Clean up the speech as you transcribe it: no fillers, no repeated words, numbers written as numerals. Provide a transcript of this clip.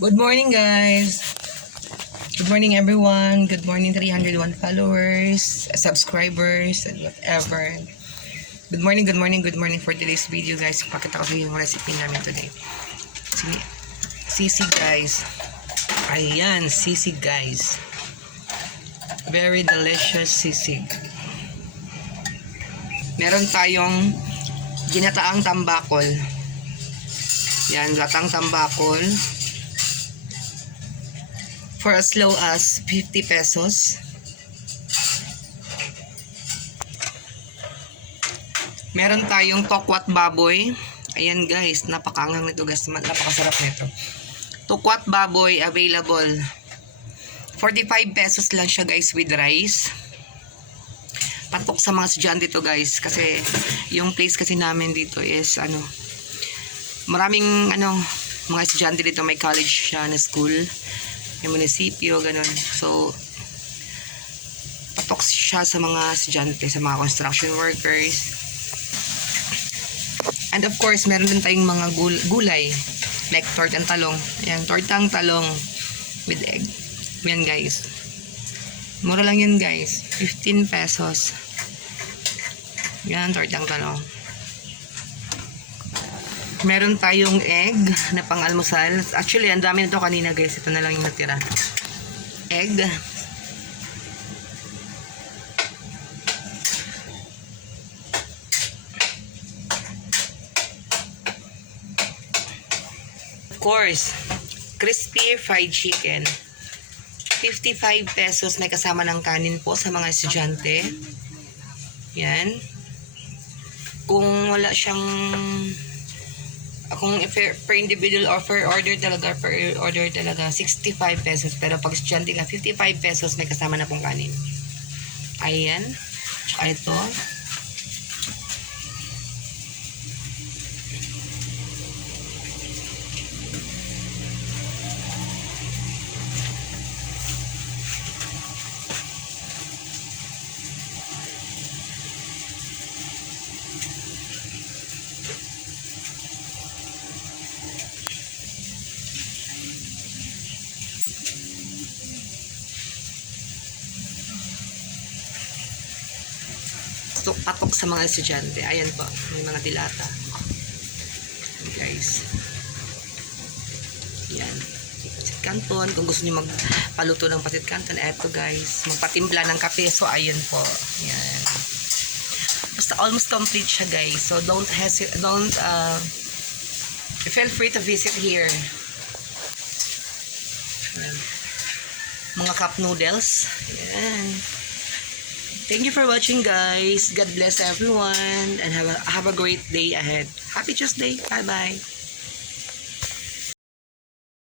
Good morning, guys. Good morning, everyone. Good morning, 301 followers, subscribers, and whatever. Good morning, good morning, good morning for today's video, guys. Pakita ko sa inyo yung recipe namin today. Sisig, guys. Ayan, sisig, guys. Very delicious sisig. Meron tayong ginataang tambakol. Yan, gatang tambakol. For as low as 50 pesos. Meron tayong tokwat baboy. Ayan guys, napakaanghang nito guys. Napakasarap nito. Tokwat baboy available. 45 pesos lang siya guys with rice. Patok sa mga estudyante dito guys. Kasi yung place kasi namin dito is maraming mga estudyante dito, may college siya na school. Yung munisipyo, ganun. So, patok siya sa mga estudyante, sa mga construction workers. And of course, meron din tayong mga gulay. Like tortang talong. Ayan, tortang talong with egg. Ayan guys. Mura lang yan guys. 15 pesos. Ayan, tortang talong. Meron tayong egg na pang-almusal. Actually, ang dami nito kanina guys. Ito na lang yung natira. Egg. Of course, crispy fried chicken. 55 pesos may kasama ng kanin po sa mga estudyante. Yan. Kung wala siyang per individual or per order talaga, 65 pesos. Pero pag estudyante ka, 55 pesos may kasama na pong kanin. Ayan. Tsaka ito. Patok sa mga estudyante. Ayan po, may mga dilata. Guys. Yan. Pasit canton. Kung gusto niyo magpaluto ng pasit canton, eto guys. Magpatimpla ng kape. So, ayan po. Yan. Basta almost complete siya guys. So, feel free to visit here. Yan. Mga cup noodles. Yan. Thank you for watching guys. God bless everyone and have a great day ahead. Happy Tuesday. Bye bye.